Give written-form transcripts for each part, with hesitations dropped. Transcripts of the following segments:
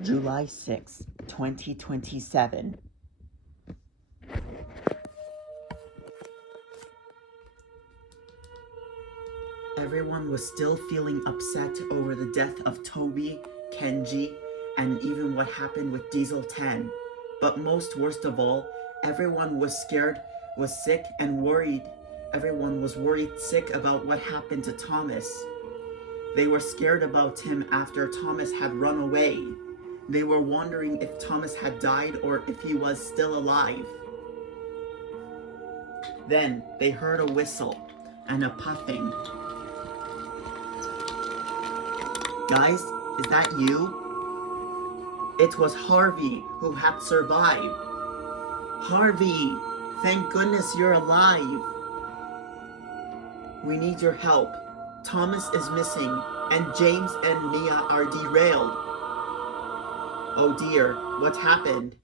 July 6, 2027. Everyone was still feeling upset over the death of Toby, Kenji, and even what happened with Diesel 10. But most worst of all, everyone was scared, was sick, and worried. Everyone was worried sick about what happened to Thomas. They were scared about him after Thomas had run away. They were wondering if Thomas had died or if he was still alive. Then they heard a whistle and a puffing. Guys, is that you? It was Harvey who had survived. Harvey, thank goodness you're alive. We need your help. Thomas is missing, and James and Mia are derailed. Oh dear, what happened?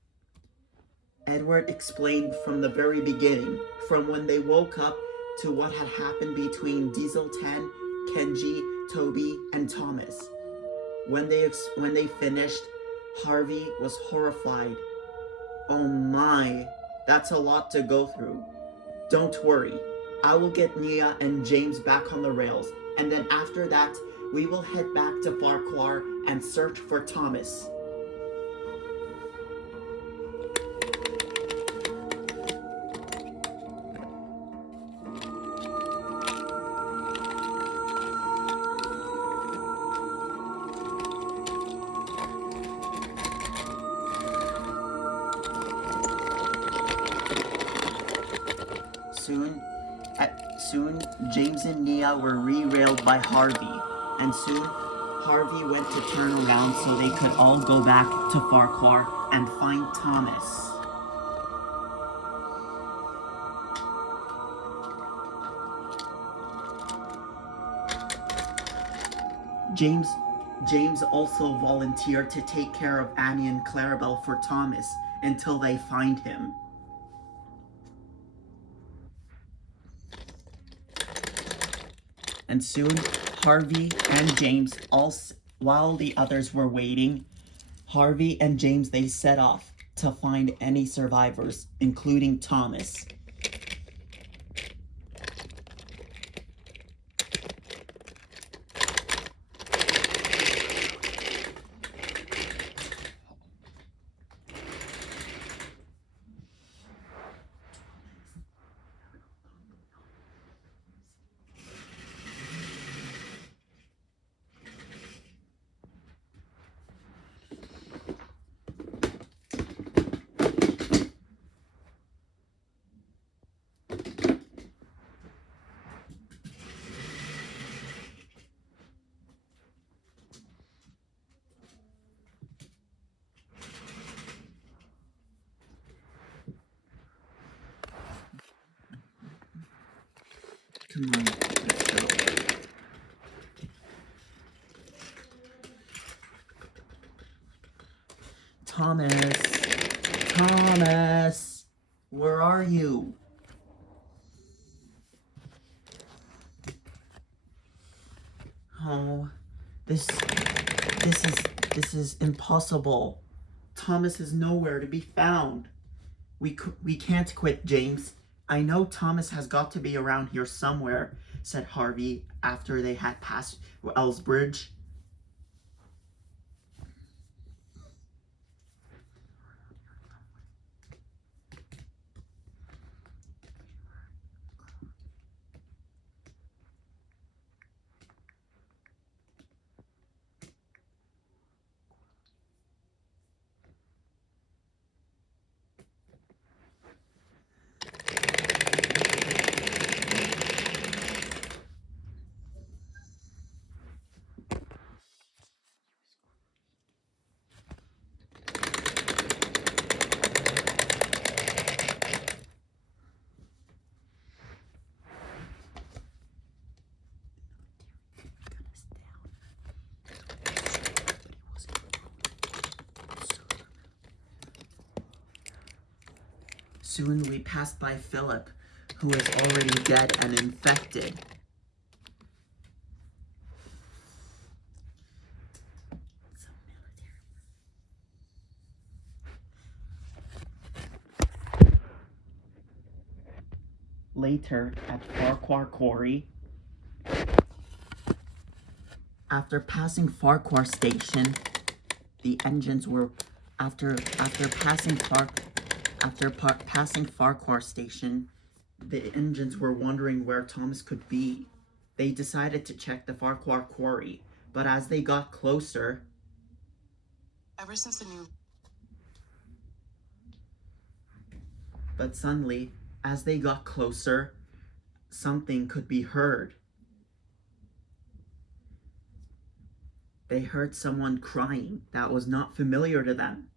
Edward explained from the very beginning, from when they woke up to what had happened between Diesel 10, Kenji, Toby, and Thomas. When they finished, Harvey was horrified. Oh my, that's a lot to go through. Don't worry, I will get Nia and James back on the rails, and then after that, we will head back to Ffarquhar and search for Thomas. Soon, James and Nia were re-railed by Harvey, and soon, Harvey went to turn around so they could all go back to Ffarquhar and find Thomas. James also volunteered to take care of Annie and Clarabelle for Thomas until they find him. And soon, Harvey and James, while the others were waiting, Harvey and James, they set off to find any survivors, including Thomas. Come on, let's go. Thomas, where are you? Oh, this is impossible. Thomas is nowhere to be found. We can't quit, James. I know Thomas has got to be around here somewhere, said Harvey after they had passed Ellsbridge. Soon we passed by Philip, who is already dead and infected. Later, at Ffarquhar quarry, after passing Ffarquhar station, the engines were passing Ffarquhar station, the engines were wondering where Thomas could be. They decided to check the Ffarquhar quarry, but as they got closer, ever since the new but suddenly, as they got closer, something could be heard. They heard someone crying that was not familiar to them.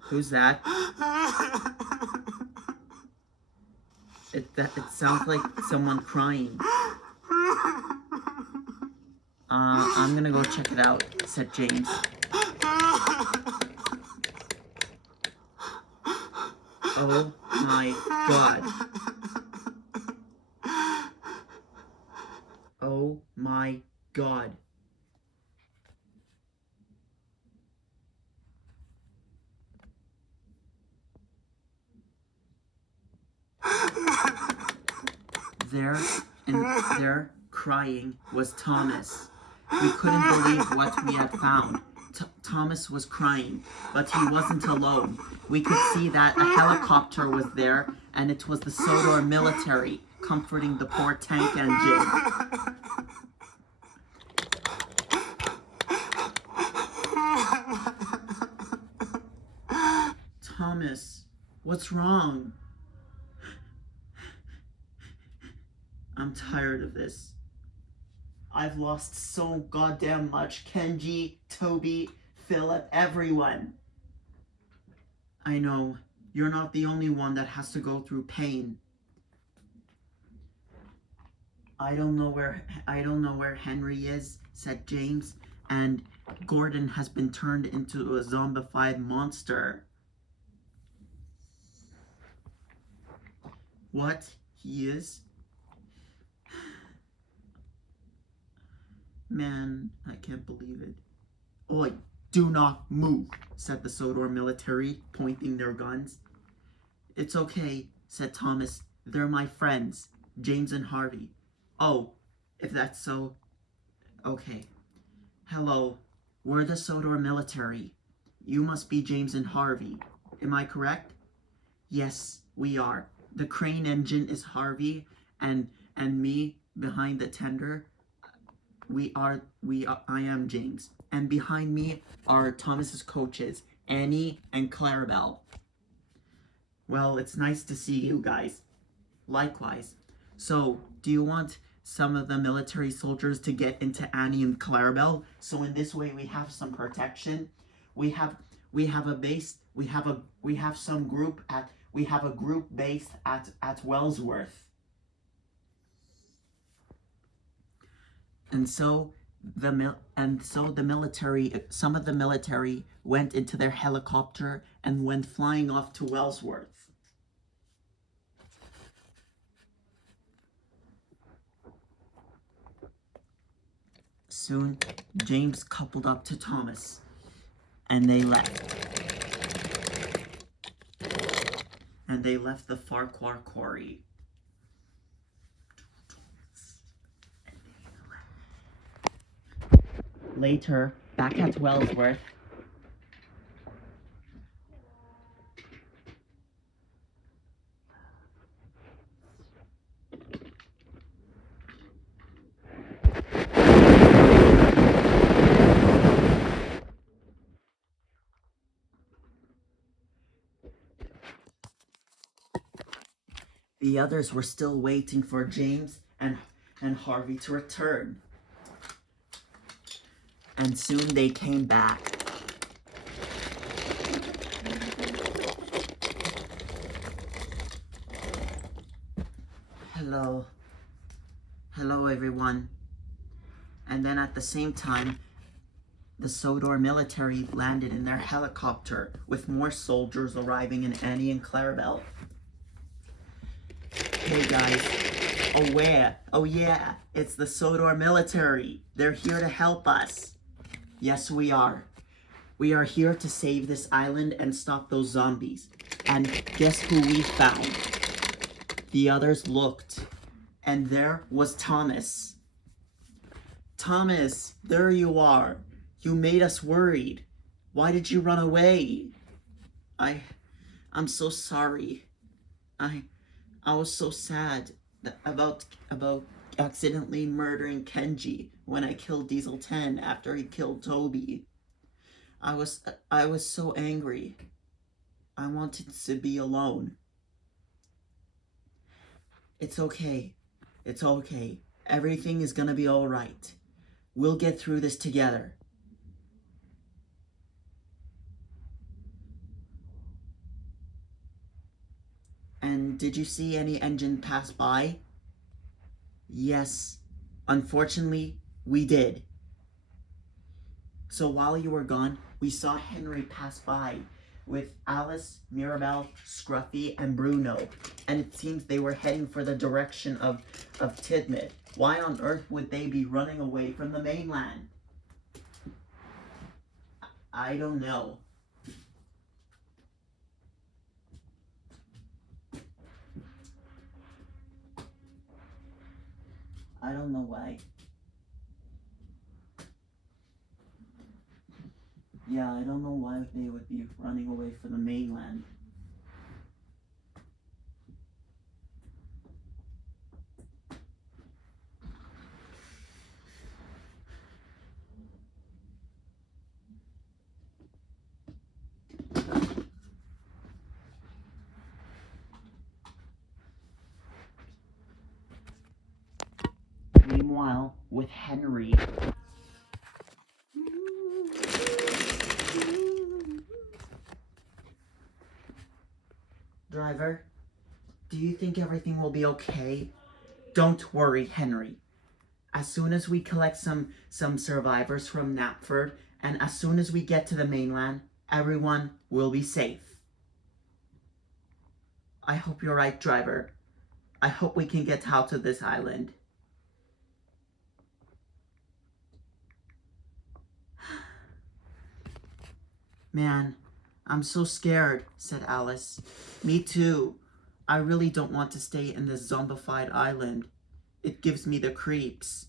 Who's that? It sounds like someone crying. I'm gonna go check it out, said James. Oh my god. Oh my god. There crying was Thomas. We couldn't believe what we had found. Thomas was crying, but he wasn't alone. We could see that a helicopter was there, and it was the Sodor military comforting the poor tank engine. Thomas, what's wrong? I'm tired of this. I've lost so goddamn much. Kenji, Toby, Philip, everyone. I know, you're not the only one that has to go through pain. I don't know where Henry is, said James, and Gordon has been turned into a zombified monster. What? He is? Man, I can't believe it. Oi, do not move, said the Sodor military, pointing their guns. It's okay, said Thomas. They're my friends, James and Harvey. Oh, if that's so, okay. Hello, we're the Sodor military. You must be James and Harvey. Am I correct? Yes, we are. The crane engine is Harvey, and me behind the tender. I am James. And behind me are Thomas's coaches, Annie and Clarabelle. Well, it's nice to see you guys. Likewise. So, do you want some of the military soldiers to get into Annie and Clarabelle? So in this way we have some protection. We have a base. We have a group base at Wellsworth. And so the military, some of the military went into their helicopter and went flying off to Wellsworth. Soon, James coupled up to Thomas, and they left. And they left the Ffarquhar quarry. Later, back at Wellsworth, the others were still waiting for James and Harvey to return. And soon they came back. Hello. Hello, everyone. And then at the same time, the Sodor military landed in their helicopter with more soldiers arriving in Annie and Clarabelle. Hey guys. Oh where? Oh yeah, it's the Sodor military. They're here to help us. Yes, we are. We are here to save this island and stop those zombies. And guess who we found? The others looked, and there was Thomas. Thomas, there you are. You made us worried. Why did you run away? I'm so sorry. I was so sad about accidentally murdering Kenji when I killed Diesel 10 after he killed Toby. I was so angry. I wanted to be alone. It's okay. It's okay. Everything is gonna be all right. We'll get through this together. And did you see any engine pass by? Yes, unfortunately, we did. So while you were gone, we saw Henry pass by with Alice, Mirabel, Scruffy, and Bruno. And it seems they were heading for the direction of Tidmouth. Why on earth would they be running away from the mainland? I don't know. I don't know why. Yeah, I don't know why they would be running away from the mainland. Meanwhile, with Henry, Driver, do you think everything will be okay? Don't worry, Henry. As soon as we collect some survivors from Knapford, and as soon as we get to the mainland, everyone will be safe. I hope you're right, Driver. I hope we can get out of this island. Man, I'm so scared, said Alice. Me too. I really don't want to stay in this zombified island. It gives me the creeps.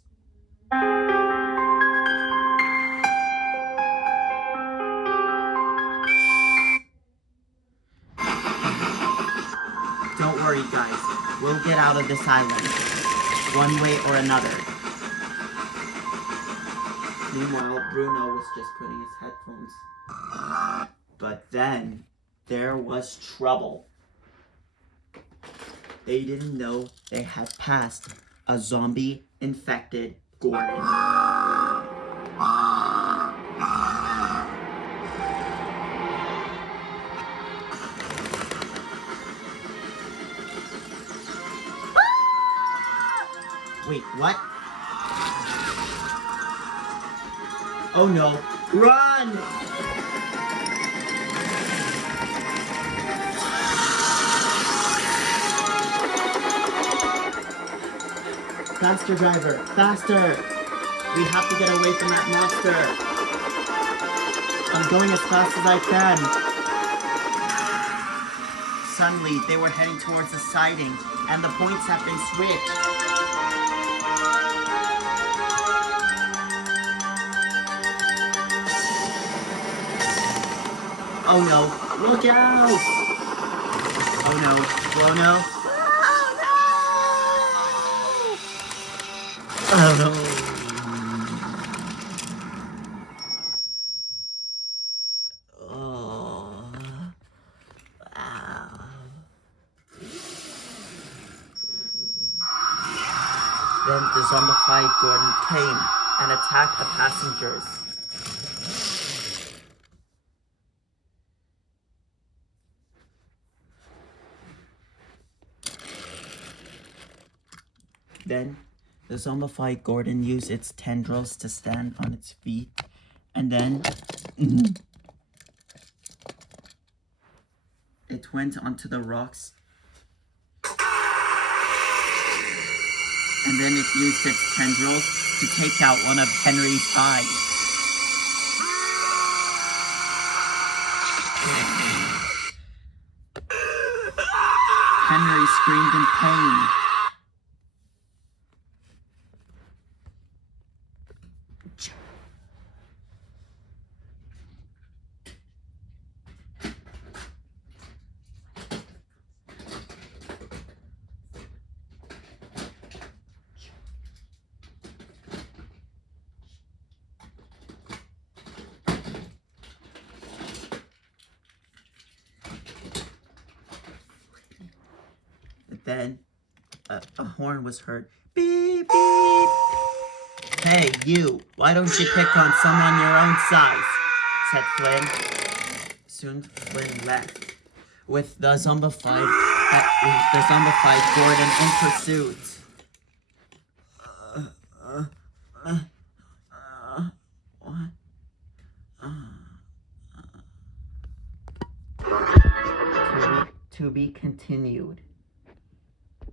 Don't worry, guys. We'll get out of this island, one way or another. Meanwhile, Bruno was just putting his headphones. But then, there was trouble. They didn't know they had passed a zombie-infected Gordon. Wait, what? Oh no, run! Faster, driver, faster! We have to get away from that monster. I'm going as fast as I can. Suddenly, they were heading towards the siding, and the points have been switched. Oh no, look out! Oh no, oh no. Oh no. Oh. Wow. Then the zombified Gordon came and attacked the passengers. Then the zombified Gordon used its tendrils to stand on its feet, and then it went onto the rocks, and then it used its tendrils to take out one of Henry's eyes. Harvey screamed in pain. Then a horn was heard. Beep, beep. Hey, you, why don't you pick on someone your own size? Said Flynn. Soon Flynn left, with the zombified Gordon in pursuit. What? To be continued.